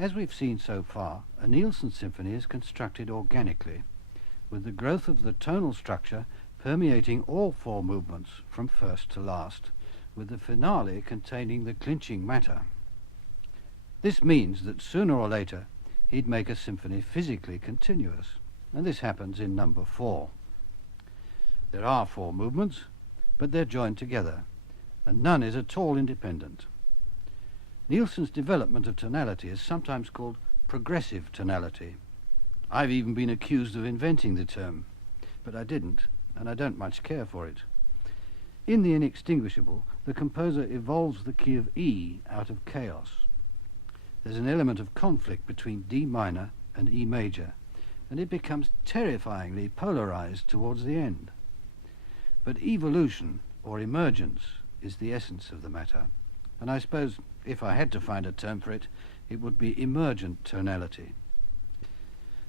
As we've seen so far, a Nielsen symphony is constructed organically, with the growth of the tonal structure permeating all four movements from first to last, with the finale containing the clinching matter. This means that sooner or later he'd make a symphony physically continuous, and this happens in number 4. There are 4 movements, but they're joined together, and none is at all independent. Nielsen's development of tonality is sometimes called progressive tonality. I've even been accused of inventing the term, but I didn't, and I don't much care for it. In The Inextinguishable, the composer evolves the key of E out of chaos. There's an element of conflict between D minor and E major, and it becomes terrifyingly polarized towards the end. But evolution, or emergence, is the essence of the matter, and I suppose if I had to find a term for it, it would be emergent tonality.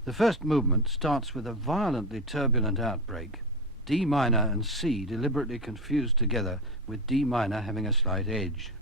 The first movement starts with a violently turbulent outbreak, D minor and C deliberately confused together, with D minor having a slight edge.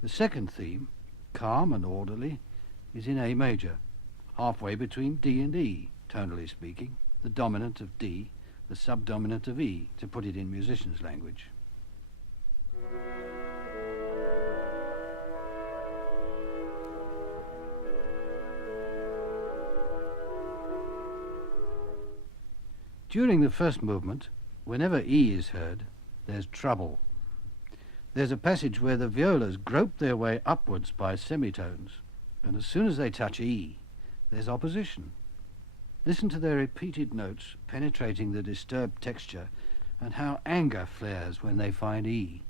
The second theme, calm and orderly, is in A major, halfway between D and E, tonally speaking, the dominant of D, the subdominant of E, to put it in musicians' language. During the first movement, whenever E is heard, there's trouble. There's a passage where the violas grope their way upwards by semitones, and as soon as they touch E, there's opposition. Listen to their repeated notes penetrating the disturbed texture, and how anger flares when they find E.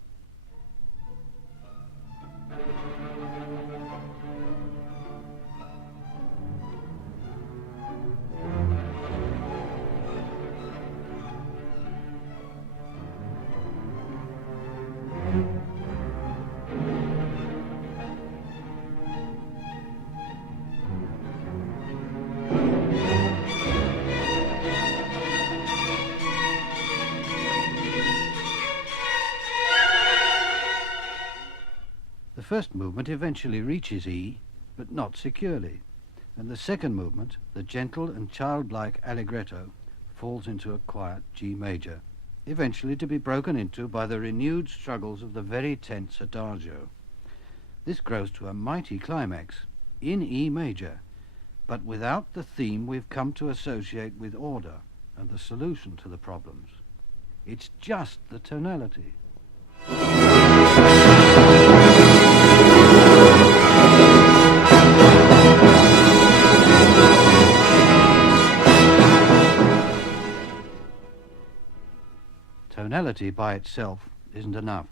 The first movement eventually reaches E, but not securely, and the second movement, the gentle and childlike allegretto, falls into a quiet G major, eventually to be broken into by the renewed struggles of the very tense adagio. This grows to a mighty climax in E major, but without the theme we've come to associate with order and the solution to the problems. It's just the tonality. Tonality by itself isn't enough,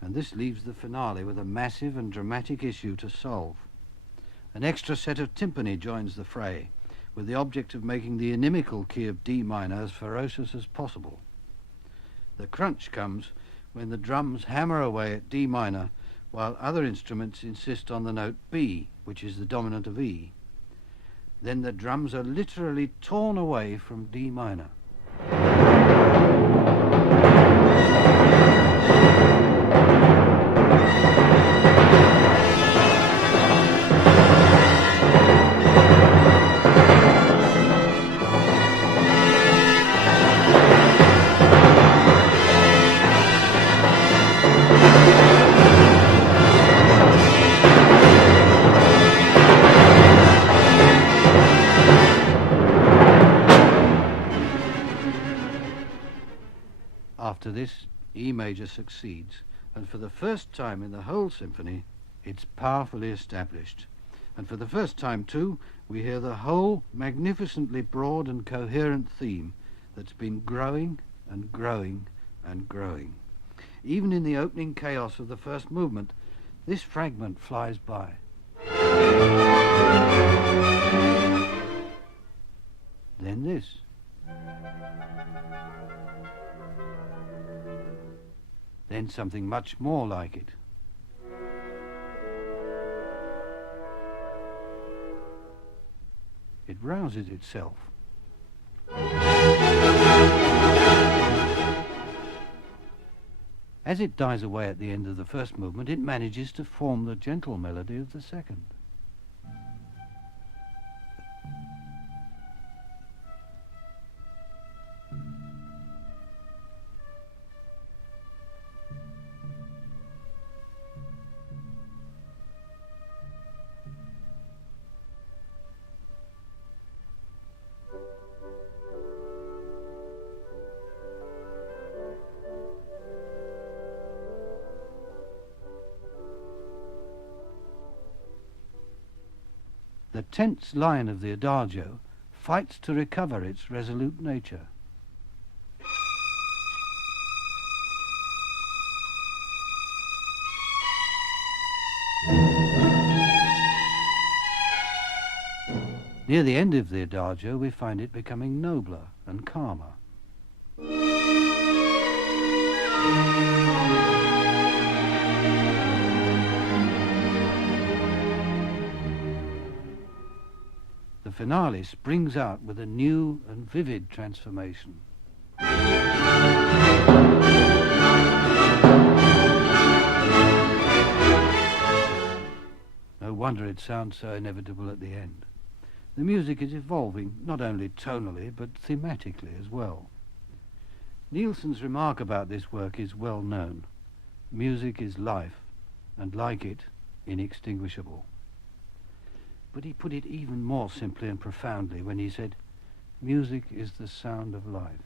and this leaves the finale with a massive and dramatic issue to solve. An extra set of timpani joins the fray, with the object of making the inimical key of D minor as ferocious as possible. The crunch comes when the drums hammer away at D minor, while other instruments insist on the note B, which is the dominant of E. Then the drums are literally torn away from D minor. After this, E major succeeds, and for the first time in the whole symphony, it's powerfully established. And for the first time, too, we hear the whole magnificently broad and coherent theme that's been growing and growing and growing. Even in the opening chaos of the first movement, this fragment flies by. Then this. Then something much more like it. rouses itself. As it dies away at the end of the first movement, it manages to form the gentle melody of the second. The tense line of the adagio fights to recover its resolute nature. Near the end of the adagio, we find it becoming nobler and calmer. The finale springs out with a new and vivid transformation. No wonder it sounds so inevitable at the end. The music is evolving not only tonally but thematically as well. Nielsen's remark about this work is well known. Music is life, and like it, inextinguishable. But he put it even more simply and profoundly when he said, "Music is the sound of life."